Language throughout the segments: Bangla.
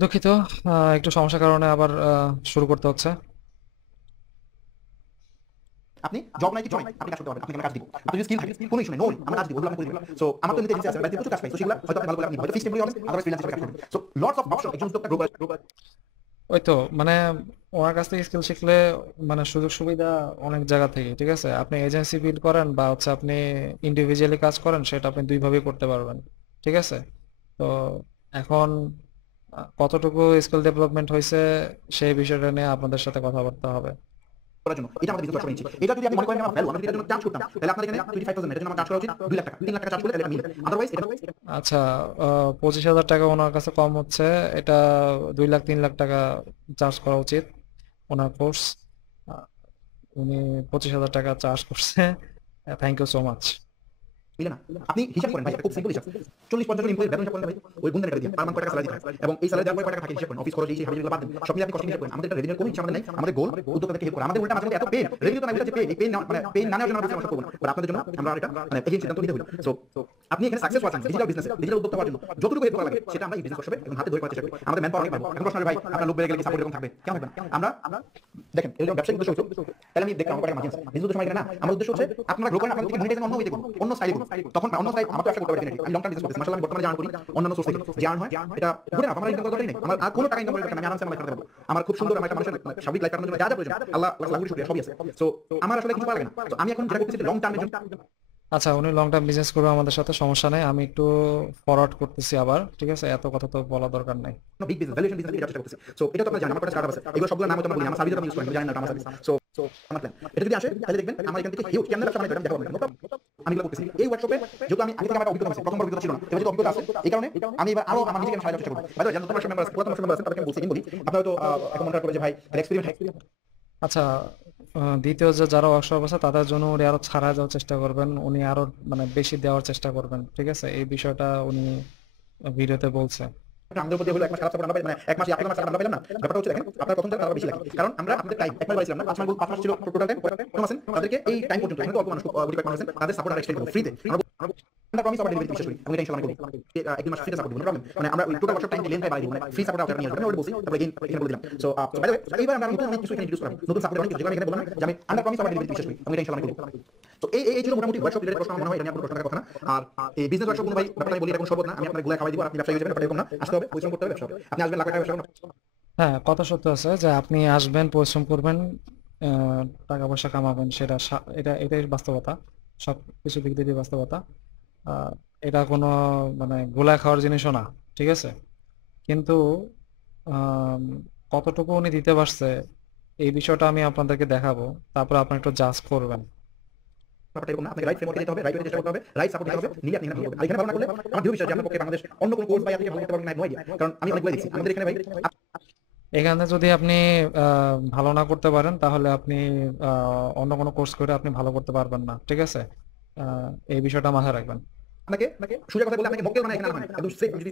দুঃখিত, একটু সমস্যার কারণে আবার শুরু করতে হচ্ছে। আপনি জব নাই কিছু নাই, আপনি কাজ করতে পারবেন, আপনাকে আমরা কাজ দিব। আপনার যদি স্কিল থাকে কোনো ইস্যু নেই, নো আমরা কাজ দিব, ওগুলো আমি করে দিব। সো আমার তো এমনিতে এজেন্সি আছে, বাড়িতে প্রচুর কাজ পাই। সো সেগুলো হয়তো আপনি ভালো করে আপনি হয়তো ফিক্সড এমপ্লয়ি হবেন, আদারওয়াইজ ফ্রিল্যান্স হিসেবে কাজ করবেন। সো লটস অফ অপশন একজন উদ্যোক্তা গ্রো করে। ওই তো মানে ওনার কাছ থেকে স্কিল শিখলে মানে সুযোগ সুবিধা অনেক জায়গা থেকে, ঠিক আছে। আপনি এজেন্সি বিল্ড করেন বা হচ্ছে আপনি ইন্ডিভিজুয়ালি কাজ করেন, সেটা আপনি দুইভাবেই করতে পারবেন, ঠিক আছে। তো এখন কতটুকু স্কিল ডেভেলপমেন্ট হয়েছে সেই বিষয়টা নিয়ে আপনাদের সাথে কথাবার্তা হবে। করার জন্য এটা আমাদের বিজনেস নিচ্ছি। এটা যদি আপনি মনে করেন আমার ভ্যালু, আমি যদি এটার জন্য চার্জ করতাম, তাহলে আপনার এখানে 25,000 এটার জন্য আমার চার্জ করা উচিত 2 লাখ টাকা, 3 লাখ টাকা চার্জ করলে তাহলে এটা মিলবে। আদারওয়াইজ এটা আচ্ছা, 25,000 টাকা ওনার কাছে কম হচ্ছে। এটা 2 লাখ 3 লাখ টাকা চার্জ করা উচিত ওনার কোর্স। উনি 25,000 টাকা চার্জ করছে। Thank you so much. মিলে না। আপনি হিসাব করেন ভাই, এটা খুব সিম্পল হিসাব। 40-50 জন এমপ্লয়ির বেতন হিসাব করেন ভাই, ওই গুণদের এটা দিয়ে পার মান্থ কয় টাকা স্যালারি দিতে হয় এবং এই স্যালারি দেওয়ার পরে কয় টাকা থাকে হিসাব করেন। অফিস খরচ এই সেই হাবিজাবি বাদ দেন, সব মিলিয়ে আপনি কষ্ট হিসাব করেন। আমাদের এটা রেভিনিউ কোনো হিসাব আমাদের নাই। আমাদের গোল উদ্যোক্তাদেরকে হেল্প করা। আমাদের উল্টা মাঝে মধ্যে এত পেইন, রেভিনিউ তো না, উল্টা যে পেইন, এই পেইন মানে পেইন না নেওয়ার জন্য আমরা বুঝতে করব না, বাট আপনাদের জন্য আমরা এটা মানে এই সিদ্ধান্ত নিতে হইল। সো আপনি এখানে সাকসেস হওয়ার জন্য ডিজিটাল বিজনেসে ডিজিটাল উদ্যোক্তা হওয়ার জন্য যতটুকু হেল্প করা লাগে সেটা আমরা এই বিজনেস করতে এবং হাতে ধরে করার চেষ্টা করি। আমাদের ম্যান পাওয়ার অনেক ভালো। এখন প্রশ্ন হবে ভাই আপনার লোক বেড়ে গেলে কি সাপোর্ট এরকম থাকবে? কেন থাকবে না? আমরা দেখেন এরকম ব্যবসায়িক উদ্দেশ্য হচ্ছে, তাহলে আমি দেখলাম আমার মাঝে বিজনেস উদ্দেশ্য মানে না, আমার উদ্দেশ্য হচ্ছে আপনারা গ্রো করেন, আপনাদের মনিটাইজেশন অন্য ওয়েতে করুন, অন্য স্টাইলে করুন। তখন অন্য স্টাইল আমরা ব্যবসা করতে পারি না। আমি লং টার্ম বিজনেস করতেছি, মাশাআল্লাহ আমি বর্তমানে জার্ন করি অন্যান্য সোর্স থেকে যে আর্ন হয় এটা ঘুরে না, আমার ইনকাম করার দরকার নেই। আমার আর কোনো টাকা ইনকাম করার দরকার নেই, আমি আরামসে আমার লাইফ কাটাতে পারবো। আমার খুব সুন্দর আমার একটা মানুষের স্বাভাবিক লাইফ কাটানোর জন্য যা যা প্রয়োজন আল্লাহ লাখ শুকরিয়া সবই আছে। সো আমার আসলে কিছু করা লাগে না। তো আমি এখন যেটা করতেছি লং টার্মের জন্য আচ্ছা, উনি লং টার্ম বিজনেস করবে আমাদের সাথে, সমস্যা নেই। আমি একটু ফরওয়ার্ড করতেছি আবার, ঠিক আছে। এত কথা তো বলা দরকার নাই। বিগ বিজনেস ভ্যালুয়েশন বিজনেস এটা চেষ্টা করতেছি। সো এটা তো আপনারা জানেন, আমার একটা স্টার্টআপ আছে, এগুলো সবগুলো নাম তো আমরা বলি, আমার সার্ভিস আমি ইউজ করি, জানেন না আমার সার্ভিস। সো আমার প্ল্যান এটা যদি আসে তাহলে দেখবেন আমার এখান থেকে হিউজ কেমন ব্যবসা বানাতে পারি দেখাবো আপনাকে। আমি এগুলো করতেছি এই ওয়ার্কশপে, যেহেতু আমি আগে থেকে আমার অভিজ্ঞতা আছে, প্রথমবার অভিজ্ঞতা ছিল না, এবার যেহেতু অভিজ্ঞতা আছে এই কারণে আমি এবার আরো আমার নিজেকে সাহায্য চেষ্টা করব। ভাই যারা নতুন মেম্বার আছে, পুরাতন মেম্বার আছে তাদেরকে আমি বলছি বলি আপনারা তো এখন মনে করে যে ভাই এক্সপেরিমেন্ট। আচ্ছা, দ্বিতীয় যে যারা ওয়ার্কশপ আছে তাদের জন্য উনি আরো ছাড়া দেওয়ার চেষ্টা করবেন, উনি আরো মানে বেশি দেওয়ার চেষ্টা করবেন, ঠিক আছে। এই বিষয়টা উনি ভিডিওতে বলছে। আমাদের মধ্যে হলো এক মাস খারাপ সাপোর্ট আমরা পাই, মানে এক মাস আপনি মাস আমরা পেলাম না। ব্যাপারটা হচ্ছে দেখেন আপনার প্রথম টাকা বেশি লাগে, কারণ আমরা আপনাদের টাইম এক মাস পাইছিলাম না, 5 মাস ছিল টোটাল টাইম কম আছেন তাদেরকে এই টাইম পর্যন্ত এখানে তো অল্প মানুষ গুটি কয়েক মানুষ আছেন, তাদের সাপোর্ট আর এক্সটেন্ড করব ফ্রিতে। আমরা প্রমিস আমরা ডেলিভারি বিশেষ করি, আমি এটা ইনশাআল্লাহ করব। এক দুই মাস ফ্রিতে সাপোর্ট দিব, প্রবলেম মানে আমরা টোটাল ওয়ার্কশপ টাইম লেন বাড়াই দিব, মানে ফ্রি সাপোর্ট আপনারা নিয়ে আসবেন। আমি অলরেডি বলছি, তারপরে এখানে বলে দিলাম। সো বাই দ্য ওয়ে এইবার আমরা নতুন অনেক কিছু এখানে ইনট্রোডিউস করব, নতুন সাপোর্ট অনেক কিছু যেগুলো এখানে বললাম যে আমি আন্ডার প্রমিস আমরা ডেলিভারি বিশেষ করি, আমি এটা ইনশাআল্লাহ করব। তো এই ছিল মোটামুটি ওয়ার্কশপ রিলেটেড প্রশ্ন, মনে হয় এটা নিয়ে আপনার প্রশ্ন করার কথা না। আর এই বিজনেস ওয়ার্কশপ কোনো ভাই ব্যাপারটা আমি বলি এটা কোনো সহজ না, আমি আপনাকে গুলা খাওয়াই দিব আর আপনি ব্যবসা হয়ে যাবেন, ব্যাপারটা এরকম না। আসতে হবে, পরিশ্রম করতে হবে, ব্যবসা হবে। আপনি আসবেন লাখ টাকা ব্যবসা করবেন। হ্যাঁ, কথা সত্য আছে যে আপনি আসবেন, পরিশ্রম করবেন, টাকা পয়সা কামাবেন, সেটা এটাই বাস্তবতা। সব কিছু দিক দিয়ে বাস্তবতা। আহ, এটা কোনো মানে গোলা খাওয়ার জিনিসও না, ঠিক আছে। কিন্তু আম, কতটুকু উনি দিতে পারছে এই বিষয়টা আমি আপনাদেরকে দেখাবো, তারপর আপনি একটু জাজ করবেন। ব্যাপারটা এরকম না, আপনাকে রাইট ফ্রেমওয়ার্কে যেতে হবে, রাইট ওয়েতে চেষ্টা করতে হবে, রাইট সাপোর্ট দিতে হবে, নিলে আপনি এখানে ভালো করবেন। আর এখানে ভালো না করলে আমার দৃঢ় বিশ্বাস যে আপনার পক্ষে বাংলাদেশ অন্য কোনো কোর্স বা আপনি ভালো করতে পারবেন না, নো আইডিয়া। কারণ আমি অনেকগুলো দেখছি আমাদের এখানে ভাই এখানে যদি আপনি ভালো না করতে পারেন তাহলে আপনি অন্য কোনো কোর্স করে আপনি ভালো করতে পারবেন না, ঠিক আছে। এই বিষয়টা মাথায় রাখবেন। আপনাকে সোজা কথা বলে আপনাকে মক্কেল মানে এখানে আনা হয় না। একদম স্ট্রেট যদি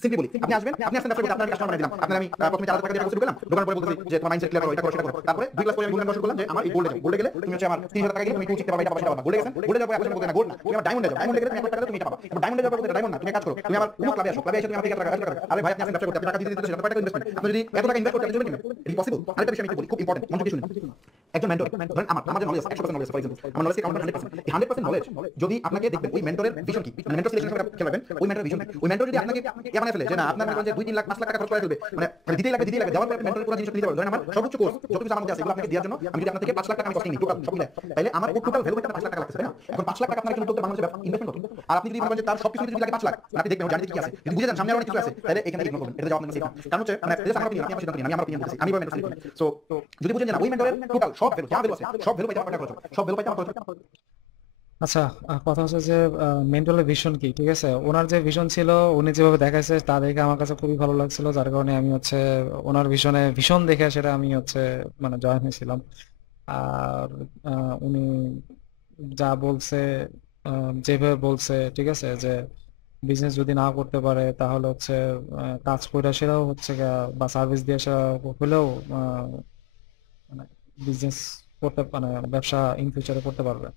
সিম্পলি বলি, আপনি আসবেন, আপনি আসেন ব্যবসা করতে, আপনার কাস্টমার বানিয়ে দিলাম। আপনার আমি প্রথমে 4,000 টাকা দিয়ে শুরু করলাম, দোকান পরে বলতেছি যে তোমার মাইন্ডসেট ক্লিয়ার করো, এটা করো সেটা করো। তারপরে 2 ক্লাস পরে আমি গোল্ডেন করলাম যে আমার এই গোল্ডে গেলে তুমি হচ্ছে আমার 30,000 টাকা গেলে তুমি টুল শিখতে পারবে, এটা পাবা সেটা পাবা। গোল্ডে গেছেন, গোল্ডে যাওয়ার পরে আপনি বলতে না গোল্ড না, তুমি আমার ডায়মন্ডে যাও, ডায়মন্ডে গেলে তুমি 1 লাখ টাকা তুমি এটা পাবা। এবং ডায়মন্ডে যাওয়ার পরে ডায়মন্ড না, তুমি কাজ করো, তুমি আমার পুরো ক্লাবে আসো, ক্লাবে এসে তুমি আমাকে 1 লাখ টাকা আরে ভাই আপনি আসেন ব্যবসা করতে, আপনি টাকা দিতে দিতে সেটা টাকা ইনভেস্টমেন্ট, আপনি যদি এত টাকা ইনভেস্ট করতে আপনি চলবেন কিভাবে? এটা পসিবল? আরেকটা বিষয় আমি বলি খুব ইম্পর্টেন্ট, মনোযোগ দিয়ে শুনুন। একজন মেন্টর ধরেন আমার যে নলেজ 100% নলেজ, ফর এক্সাম্পল আমার নলেজ কাউন্ট 100%, এই 100% নলেজ যদি আপনাকে দেখবেন ওই মেন্টরের ভিশন কি, মানে মেন্টর সিলেকশন খেয়াল রাখবেন, ওই মেন্টরের ভিশন ওই মেন্টর যদি আপনাকে বানায় ফেলে যে না আপনার মনে যে 2-3 লাখ 5 লাখ টাকা খরচ করে ফেলবে, মানে দিতেই লাগবে দেওয়ার পরে মেন্টরের পুরো জিনিস নিতে পারবে। ধরেন আমার সর্বোচ্চ কোর্স যত কিছু আমার মধ্যে আছে এগুলো আপনাকে দেওয়ার জন্য আমি যদি আপনার থেকে 5 লাখ টাকা আমি কস্টিং নিই টোটাল সব মিলে, তাহলে আমার টোটাল ভ্যালু এটা 5 লাখ টাকা লাগছে, তাই না? এখন 5 লাখ টাকা আপনার একজন উদ্যোক্তা বাংলাদেশে ইনভেস্টমেন্ট করতে, আর আপনি যদি মনে করেন যে তার সবকিছু যদি লাগে 5 লাখ, আপনি দেখবেন জানেন কি আছে, যদি বুঝে যান সামনে আরো অনেক কিছু আছে, তাহলে এখানে ইগনোর করবেন, এটা জবাব নেবেন। কারণ হচ্ছে মানে এটা আমার অপিনিয়ন, আপনি আমার সিদ্ধান্ত নিন, আমি আমার অপিনিয়ন দিচ্ছি, আমি বড় মেন্টর সিলেক্ট করি। সো যদি বুঝেন যে না ওই মেন্টরের টোটাল সব ভ্যালু যা ভ্যালু আছে সব ভ্যালু পাইতে আমার টাকা খরচ হবে, সব ভ্যালু পাইতে আমার খরচ হবে। আচ্ছা, কথা হচ্ছে যে মেন্টলের ভিশন কি, ঠিক আছে। ওনার যে ভিশন ছিল, উনি যেভাবে দেখাইছে তা দেখে আমার কাছে খুবই ভালো লাগছিল, যার কারণে আমি হচ্ছে ওনার ভীষণ দেখে সেটা আমি হচ্ছে মানে জয়েন হয়েছিলাম। আর উনি যা বলছে, যেভাবে বলছে, ঠিক আছে, যে বিজনেস যদি না করতে পারে তাহলে হচ্ছে কাজ করে সেটাও হচ্ছে বা সার্ভিস দিয়ে সেটা হলেও আহ, মানে বিজনেস করতে মানে ব্যবসা ইন ফিউচারে করতে পারবে।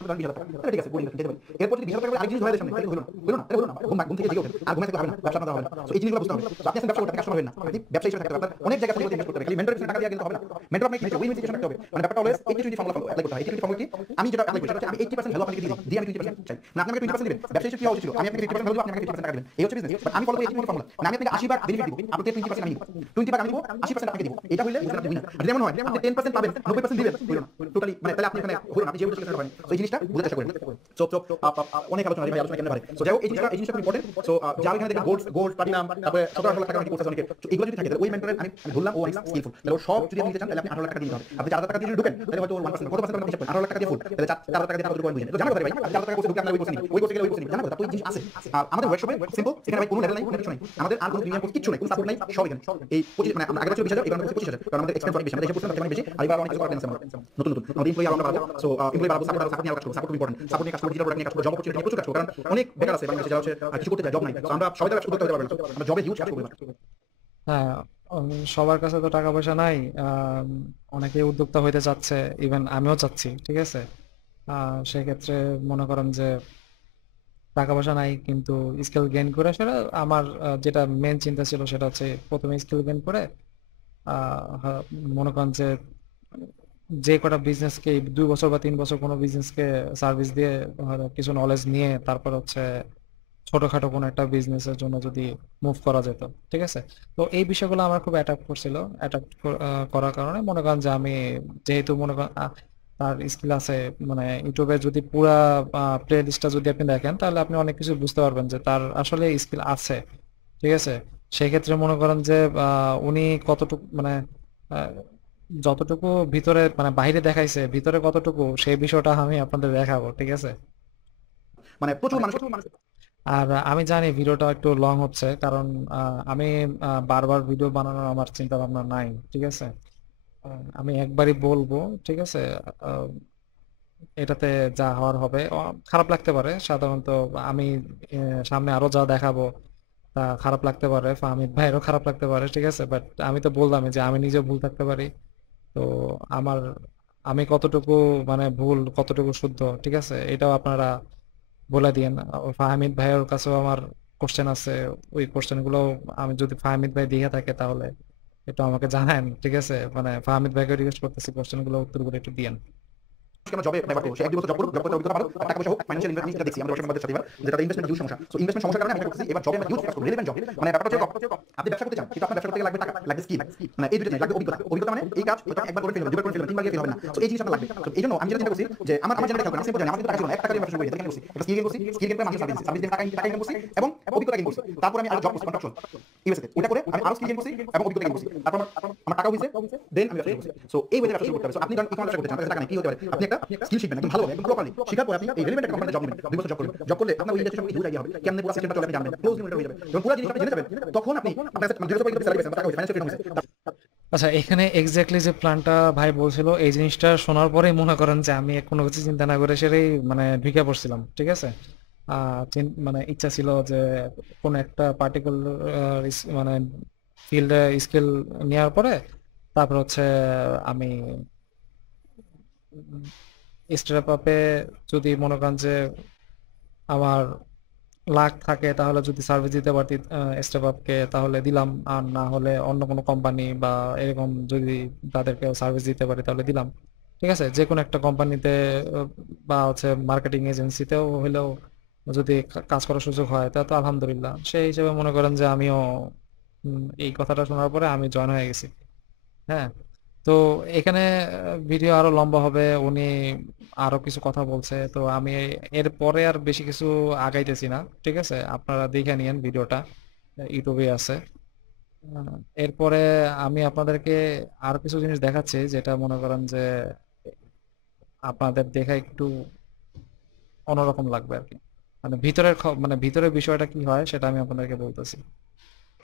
20,000 টাকা, তাহলে ঠিক আছে বোর্ডিং যেতে পারি। এরপর যদি 20,000 টাকা করে আরেক জিনিস ধরে দেয় সামনে, তাহলে হলো না, হলো না, তাহলে হলো না, ঘুম থেকে জেগে ওঠেন, আর ঘুম থেকে হবে না, ব্যবসা আপনাদের হবে না। সো এই জিনিসগুলো বুঝতে হবে। সো আপনি আসলে ব্যবসা করতে কাস্টমার হবেন না, আপনি ব্যবসা হিসেবে থাকতে হবে। আপনার অনেক জায়গায় ইনভেস্ট করতে হবে, খালি মেন্টরের পিছনে টাকা দিয়ে গেলে হবে না। মেন্টর আপনাকে কি উইন সিচুয়েশন থাকতে হবে, মানে ব্যাপারটা অলওয়েজ 80-20 ফর্মুলা অ্যাপ্লাই করতে হয়। 80-20 ফর্মুলা কি, আমি যেটা অ্যাপ্লাই করি সেটা হচ্ছে আমি 80% ভ্যালু আপনাকে দিয়ে দিই, দিয়ে আমি 20% চাই, না আপনি আমাকে 20% দিবেন। ব্যবসা হিসেবে কি হওয়া উচিত ছিল, আমি আপনাকে 50% ভ্যালু দিব, আপনি আমাকে 50% টাকা দিবেন, এই হচ্ছে বিজনেস। বাট আমি ফলো করি 80-20 ফর্মুলা, মানে আমি আপনাকে 80 ভাগ বেনিফিট দিব, আপনাকে 20% আমি দিব, 20 ভাগ আমি দিব, 80% আপনাকে দিব। এটা হইলে বুঝলেন আপনি উইনার। যদি এমন হয় আপনি 10% পাবেন, 90% দিবেন, হলো না, টোটালি মানে তাহলে আপনি এখানে হলো না, আপনি যে উদ্দেশ্যে সেটা হয়নি। সো এই জিনিসটা বুঝতে চেষ্টা করেন। সো অনেক আলোচনা ভাই, আলোচনা কেন পারে। সো যাই হোক এই জিনিসটা খুব ইম্পর্টেন্ট। সো যারা এখানে দেখেন গোল্ড প্লাটিনাম, তারপরে 17-18 লাখ টাকা অনেকে কোর্স আছে অনেকে। সো এগুলো যদি থাকে তাহলে ওই মেন্টরের আমি ধরলাম ও অনেক স্কিলফুল, তাহলে ও সব যদি আপনি নিতে চান তাহলে আপনি 18 লাখ টাকা দিতে হবে। আপনি 4,000 টাকা দিয়ে যদি ঢুকেন তাহলে হয়তো 1% কত পার্সেন্ট আপনি হিসাব করেন, 18 লাখ টাকা দিয়ে ফুল, তাহলে 4,000 টাকা দিয়ে কত পয়েন্ট বুঝেন। তো জানা কথা ভাই, 4,000 টাকা কোর্সে ঢুকে আপনারা ওই কোর্সে নিবেন, ওই কোর্সে গেলে ওই কোর্সে নিবেন, জানা কথা। তো এই জিনিস আছে। আর আমাদের ওয়ার্কশপে সিম্পল, এখানে ভাই কোনো লেভেল নাই, কোনো কিছু নাই, আমাদের আর কোনো প্রিমিয়াম কোর্স কিছু নাই, কোনো সাপোর্ট নাই, সব এখানে এই 25 মানে আমরা আগের বছর 20,000, এবার 25,000, কারণ আমাদের এক্সপেন্স অনেক বেশি, আমাদের হিসাব করতে অনেক বেশি, আর এবার অনেক কিছু করার প্ল্যান আছে আমাদের নতুন আমাদের এমপ্লয়ি আমরা বাড়াবো। সো এমপ্লয়ি বাড়াবো, সাপোর্ট নিয়ে কাজ করব, সাপোর্ট খুব ইম্পর্টেন্ট, সাপোর্ট নিয়ে কাজ করব, ডিজিটাল প্রোডাক্ট নিয়ে কাজ করব, জব অপরচুনিটি প্রচুর কাজ করব, কারণ অনেক বেকার আছে বাংলাদেশে যারা হচ্ছে কিছু করতে চায়, জব নাই। সো আমরা সবাই তারা করতে পারবে না, আমরা জবে হিউজ কাজ করব। হ্যাঁ, সবার কাছে তো টাকা পয়সা নাই। অনেকেই উদ্যোক্তা হইতে চাচ্ছে, ইভেন আমিও চাচ্ছি, ঠিক আছে। সেক্ষেত্রে মনে করেন যে টাকা পয়সা নাই, কিন্তু স্কিল গেইন করে সেটা আমার যেটা মেন চিন্তা ছিল সেটা হচ্ছে প্রথমে স্কিল গেইন করে মনে করেন যে যে কটা বিজনেসকে 2 বছর বা 3 বছর কোনো বিজনেসকে সার্ভিস দিয়ে কিছু নলেজ নিয়ে তারপর হচ্ছে ছোটখাটো কোনো একটা বিজনেসের জন্য যদি মুভ করা যেত, ঠিক আছে। তো এই বিষয়গুলো আমার খুব অ্যাট্রাক্ট করছিল। অ্যাট্রাক্ট করার কারণে মনে করেন যে আমি, যেহেতু মনে করেন তার স্কিল আছে, মানে ইউটিউবে যদি পুরা প্লে লিস্টটা যদি আপনি দেখেন তাহলে আপনি অনেক কিছু বুঝতে পারবেন যে তার আসলে স্কিল আছে, ঠিক আছে। সেই ক্ষেত্রে মনে করেন যে উনি কতটুকু মানে আহ, যতটুকু ভিতরে মানে বাইরে দেখাইছে, ভিতরে কতটুকু সেই বিষয়টা আমি আপনাদের দেখাবো, ঠিক আছে। মানে প্রচুর মানুষ আর আমি জানি ভিডিওটা একটু লং হচ্ছে, কারণ আমি বারবার ভিডিও বানানোর আমার চিন্তা ভাবনা নাই, ঠিক আছে। আমি একবারই বলবো, ঠিক আছে। আহ, এটাতে যা হওয়ার হবে, খারাপ লাগতে পারে সাধারণত। আমি সামনে আরো যা দেখাবো তা খারাপ লাগতে পারে, ফাহমিদ ভাইয়েরও খারাপ লাগতে পারে, ঠিক আছে। বাট আমি তো বললাম যে আমি নিজে ভুল থাকতে পারি। তো আমার, আমি কতটুকু মানে ভুল কতটুকু শুদ্ধ, ঠিক আছে, এটাও আপনারা বলে দিয়েন। ফাহমিদ ভাইয়ের কাছেও আমার কোশ্চেন আছে, ওই কোশ্চেন গুলো আমি যদি ফাহমিদ ভাই দিয়ে থাকে তাহলে একটু আমাকে জানান, ঠিক আছে। মানে ফাহমিদ ভাইকে রিকোয়েস্ট করতেছি কোশ্চেন গুলো উত্তরগুলো একটু দিয়েন। কেন জবে ব্যবহার করবো, সে 1-2 বছর জব করুক, জব করতে অভিজ্ঞতা পারো, আর টাকা পয়সা হোক, ফাইন্যান্সিয়াল আমি যেটা দেখছি আমাদের ব্যবসার মধ্যে সাথে যেটা ইনভেস্টমেন্ট ইউজ সমস্যা। সো ইনভেস্টমেন্ট সমস্যার কারণে আমি করতেছি এবার জবে আমরা ইউজ কাজ করব, রিলেভেন্ট জব। মানে ব্যাপারটা হচ্ছে আপনি ব্যবসা করতে চান, কিন্তু আপনার ব্যবসা করতে লাগবে টাকা, লাগবে স্কিল, মানে এই দুটো জিনিস লাগবে। অভিজ্ঞতা, অভিজ্ঞতা মানে এই কাজ এটা একবার করে ফেলবেন, দুবার করে ফেলবেন, তিনবার করে ফেল হবে না। সো এই জিনিসটা লাগবে। সো এইজন্য আমি যেটা চিন্তা করছি যে আমার যেটা খেয়াল করেন, আমি সিম্পল জানি আমার কিন্তু টাকা ছিল না, 1 টাকা দিয়ে ব্যবসা শুরু করি, দেখেন করছি একটা স্কিল গেইন করছি, স্কিল গেইন করে মানুষের সার্ভিস দিয়ে টাকা ইনকাম করছি এবং অভিজ্ঞতা গেইন করছি। তারপর আমি আরো জব করছি কন্ট্রাকচুয়াল, ইউএসএ ওটা করে আমি আরো স্কিল গেইন করছি এবং অভিজ্ঞতা গেইন করছি। তারপর আমার টাকা হইছে, দেন আমি ব্যবসা করছি। সো এই ওয়েতে ব্যবসা শুরু করতে হবে। সো আপনি যখন ই-কমার্স করতে চান, আপনার টাকা নেই, কি হতে পারে, আপনি একটা স্কিল শিখবেন একদম ভালোভাবে, একদম প্রপারলি শিখার পর আপনি এই রেলেভেন্ট একটা কোম্পানিতে জব নেবেন, 2 বছর জব করবেন। জব করলে আপনার ওই ইন্ডাস্ট্রি সম্পর্কে হিউজ আইডিয়া হবে, কেমনে পুরো সিস্টেমটা চলে আপনি জানবেন, ক্লোজলি মনিটর হয়ে যাবে। যখন পুরো জিনিসটা আপনি জেনে যাবেন তখন আপনি আপনার কাছে 2 বছর পরে স্যালারি পাচ্ছেন, টাকা হইছে, ফাইন্যান্সিয়াল ফ্রিডম হইছে। আচ্ছা, এখানে এক্স্যাক্টলি যে প্ল্যানটা ভাই বলছিল, এই জিনিসটা শোনার পরেই মনে করেন যে আমি কোনো কিছু চিন্তা না করে সেটাই মানে ঢুকে পড়ছিলাম, ঠিক আছে। মানে ইচ্ছা ছিল যে কোন একটা পার্টিকুলার মানে ফিল্ডে স্কিল নেওয়ার পরে তারপর হচ্ছে আমি স্টার্ট আপে যদি মনে করেন যে আমার লাখ থাকে তাহলে যদি সার্ভিস দিতে পারতি স্টেপ আপকে তাহলে দিলাম, আর না হলে অন্য কোনো কোম্পানি বা এরকম যদি তাদেরকে সার্ভিস দিতে পারি তাহলে দিলাম, ঠিক আছে। যে কোনো একটা কোম্পানিতে বা হচ্ছে মার্কেটিং এজেন্সিতেও হলেও যদি কাজ করার সুযোগ হয় তা তো আলহামদুলিল্লাহ। সেই হিসেবে মনে করেন যে আমিও এই কথাটা শোনার পরে আমি জয়েন হয়ে গেছি। হ্যাঁ, তো এখানে ভিডিও আরো লম্বা হবে, উনি আরো কিছু কথা বলছে, তো আমি এর পরে আর বেশি কিছু আগাইতেছি না, ঠিক আছে। আপনারা দেখে নিয়েন ভিডিওটা, ইউটিউবে আছে। এরপরে আমি আপনাদেরকে আরো কিছু জিনিস দেখাচ্ছি যেটা মনে করেন যে আপনাদের দেখা একটু অন্যরকম লাগবে আর কি। মানে ভিতরের মানে ভিতরের বিষয়টা কি হয় সেটা আমি আপনাদেরকে বলতেছি।